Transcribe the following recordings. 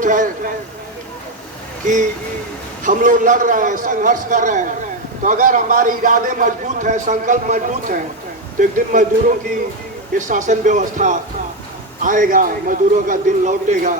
मजबूत है कि हम लोग लड़ रहे हैं, संघर्ष कर रहे हैं, तो अगर हमारे इरादे मजबूत हैं, संकल्प मजबूत हैं, तो एक दिन मजदूरों की ये शासन व्यवस्था आएगा, मजदूरों का दिन लौटेगा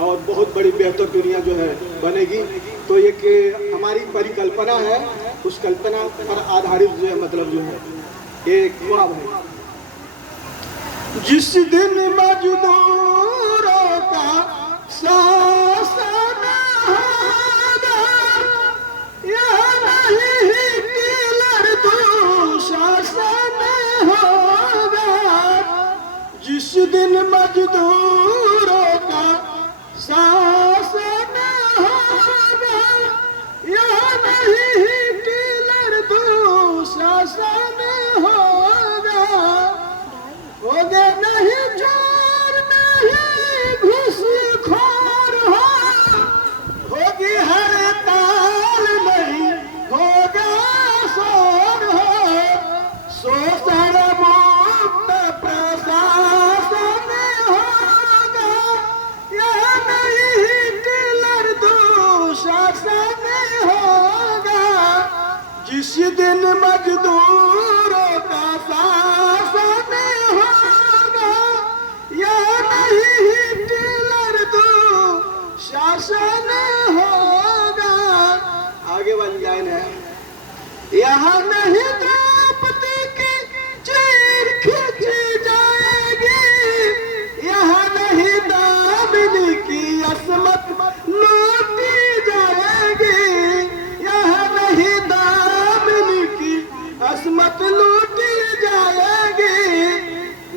और बहुत बड़ी बेहतर दुनिया जो है बनेगी। तो ये कि हमारी परिकल्पना है, उस कल्पना पर आधारित जो है मतलब जो है ये ख्वाब है। जिस दिन मजदूरों का शासन होगा, यह नहीं कि लड़दू शासन होगा। जिस दिन मजदूरों का शासन होगा, यह नहीं कि लड़दू शासन होगा। होगे नहीं चोर नहीं घूसखोर हो, होगी हड़ताल नहीं होगा शोर हो। शोषण मुक्त प्रशासन होगा, यह नहीं कि लड़दू शासन होगा। जिस दिन मजदूरों का शासन होगा, यह नहीं कि लड़दू शासन होगा। आगे वाली लाइन है, यहाँ नहीं द्रौपदी की चीर खींची जाएगी, यहाँ नहीं दामिनी की असमत लूटी जाएगी, यहाँ नहीं दामिनी की असमत लूटी जाएगी।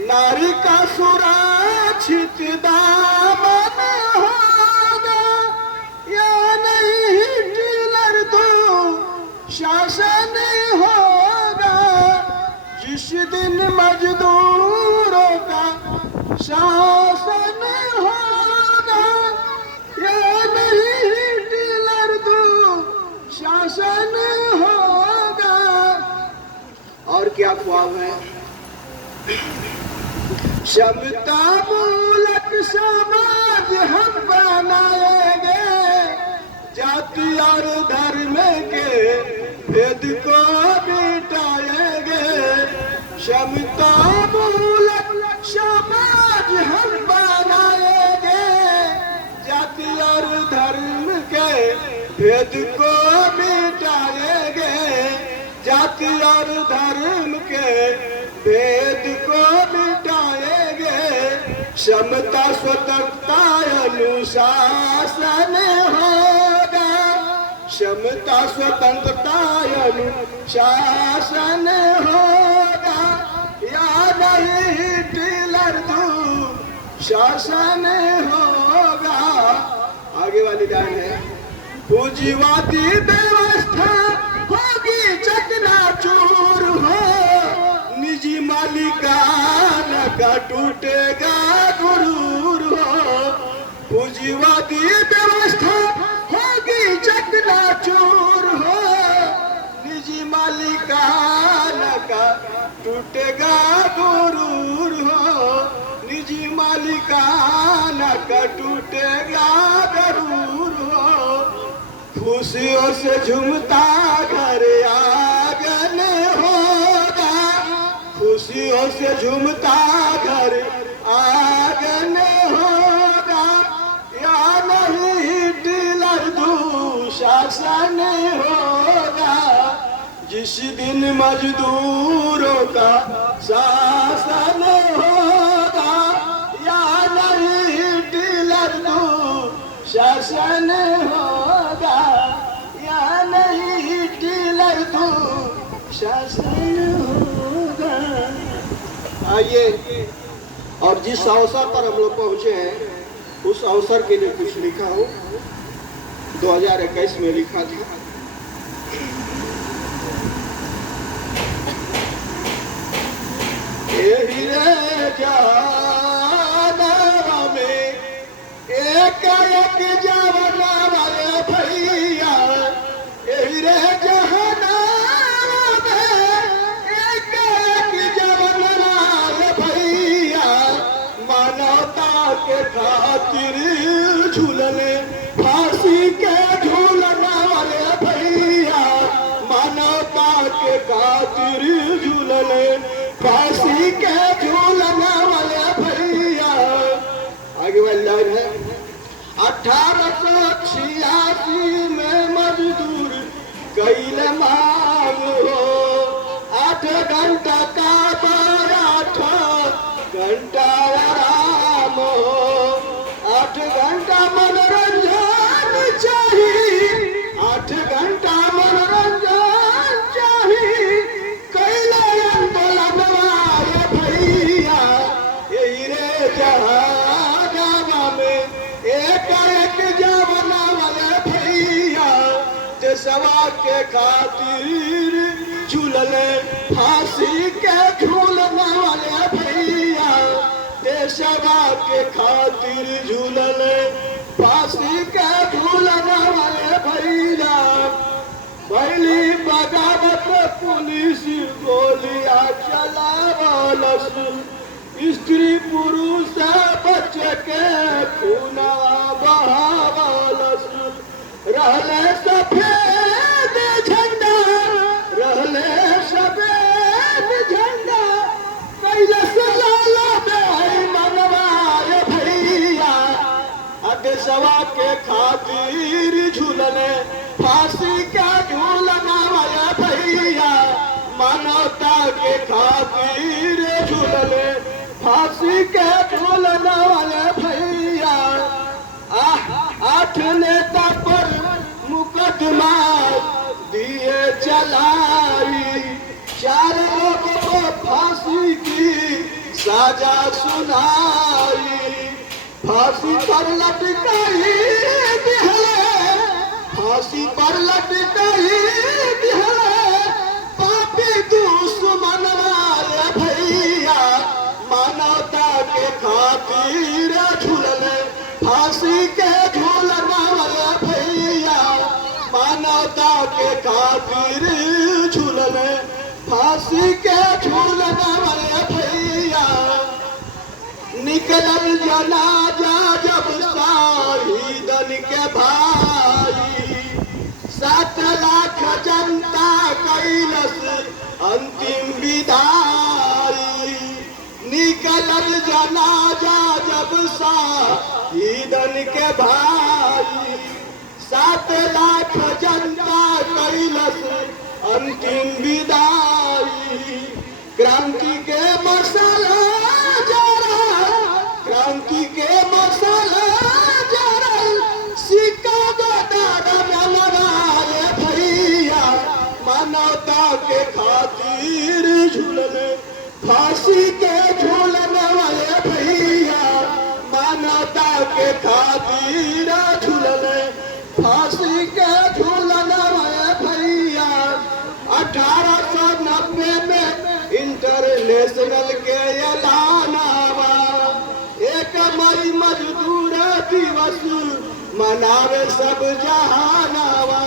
नारी का सुरक्षित दामन होगा, यह नहीं कि लड़दू शासन होगा। जिस दिन मजदूरों का शासन होगा, यह नहीं कि लड़दू शासन होगा। और क्या ख्वाब है? क्षमता मूलक समाज हम बनाएंगे, जाति और धर्म के भेद को मिटाएंगे। क्षमता मूलक समाज हम बनाएंगे, जाति और धर्म के भेद को मिटाएंगे। जाति और धर्म के भेद को मिटाएंगे। क्षमता स्वतंत्रता अनुशासन होगा, क्षमता स्वतंत्रता अनुशासन होगा। या नहीं कि लड़दू शासन होगा। आगे वाली लाइन है, पूंजीवादी व्यवस्था होगी चकनाचूर हो, निजी मालिकान का टूटेगा गुरूर हो। पूंजीवादी व्यवस्था होगी चकनाचूर हो, निजी मालिकान का टूटेगा गुरूर हो। निजी मालिकान का टूटेगा गरूर हो। खुशियों से झूमता घर आंगन होगा, खुशियों से झूमता घर आंगन होगा। या नहीं कि लड़दू शासन होगा। जिस दिन मजदूरों का शासन होगा, या नहीं कि लड़दू शासन होगा। या नहीं कि लड़दू शासन होगा। आइए, और जिस अवसर पर हम लोग पहुंचे हैं उस अवसर के लिए कुछ लिखा हो। 2021 में लिखा था, यही रे जानवा में एक एक जवाना वाले भैया, यही रे जहानावा में एक एक जवाना वाले भैया। मानवता के खातिर झूलल खातिर झूलले फांसी के झूलने वाले भैया। आगे वाली लाइन है 1886 में मजदूर कैले मांग हो 8 घंटा का 8 घंटा आराम हो 8 घंटा मनोरंजन चाहिए 8 घंटा मनोरंजन चाहिए कैले आंदोलन वाले भैया। यही रे जहानामा में एक जवाना वाले भैया देशवा के खातिर झूलले फांसी के झूलने वाले भैया। देशवा के खातिर झूलले फांसी के झूलने वाले भैया। पहली बगावत पुलिस गोलियां चलावलस स्त्री पुरुष बच्चे के खूना बहावलस रहले सफेद झंडा रहले सफेद झंडा पहले से लाला मनवाए भैया। देशवा के खातिर झूलने फांसी का झूलना वाला भैया। मानवता के खातिर झूलने फांसी के झूलना वाले भैया। 8 नेता पर मुकदमा दिए चलाई 4 लोगों को फांसी की सजा सुनाई। फांसी पर लटकाई फांसी पर लटकाई पापी दुश्मन वाले भैया। मानवता के खातिर झूलने फांसी के झूलने वाले भैया। मानवता के खातिर झूलने फांसी के झूलने वाले भैया। निकलल जनाजा जब शहीदन के भाई 7 लाख जनता कैलस अंतिम विदाई। निकलल जनाजा जब शहीदन के भाई 7 लाख जनता कैलस अंतिम विदाई। क्रांति के मसाला क्रांति के मसाला जरल सिक्का मनवाए भैया। मानवता के खातिर झूलने फांसी के झूलने वाले भैया। मानवता के खातिर झूलने फांसी के झूलने वाले भैया। 1890 में इंटरनेशनल के ऐलानावा 1 मई मजदूर दिवस मनावे सब जहानावा।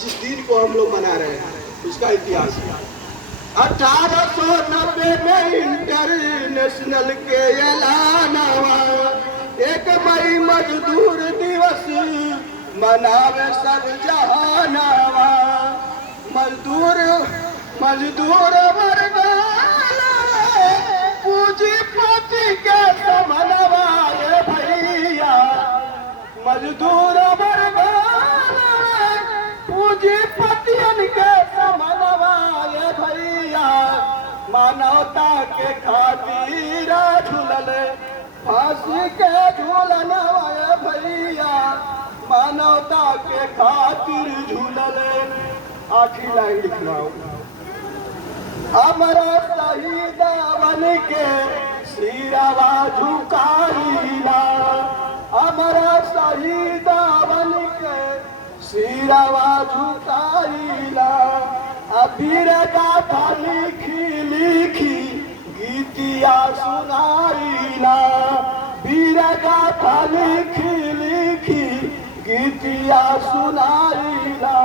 जिस दिन को हम लोग मना रहे हैं उसका इतिहास है। 1890 में इंटरनेशनल के ऐलानावा 1 मई मजदूर दिवस मनावे सब जहानावा। मजदूर वर्ग पूंजीपति के समनवाए भैया। मजदूर वर्ग पूंजीपतियन के समनवाए भैया। मानवता के खातिर झूलले फांसी के झूलनवाए भैया। मानवता के खातिर झूलले। आखिरी लाइन लिखना हमारा शहीदावन के सिरवा झुकाईला। हमारा शहीदावन के सिरवा झुकाईला। अबीर गाथा लिखी लिखी गीतिया सुनाईला। वीर गाथा लिखी लिखी गीतिया सुनाईला।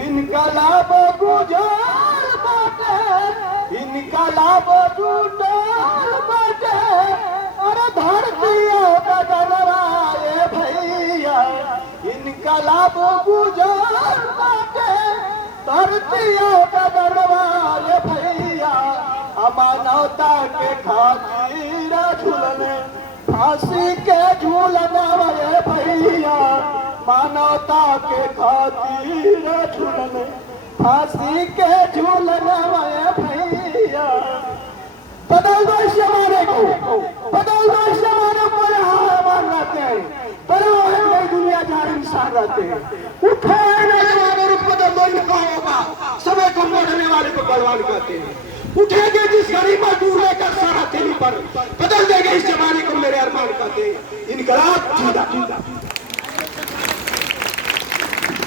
इनकलाब गुजार बाटे इनकलाब जुटार बाटे और धरतिया बदलवाए भैया। इनकलाब गुजार बाटे धरतियों का दरवाजे भैया मानवता के खातिर झूलने फांसी के झूलना वाले भैया मानवता के खातिर झूलने फांसी के झूलना वाले भैया बदल दो इस जमाने को, बदल दो इस जमाने को। यहाँ मान रहते हैं बड़ा है नई दुनिया जहाँ इंसान रहते हैं। उठो नए जमाने रूप बदल दो इनका होगा। समय को मोड़ने वाले को बलवान कहते हैं। उठेंगे जिस गरीब मजदूर लेकर सारा तेरी पर बदल देंगे इस जमाने को मेरे अरमान कहते हैं। इनकलाब जिंदा।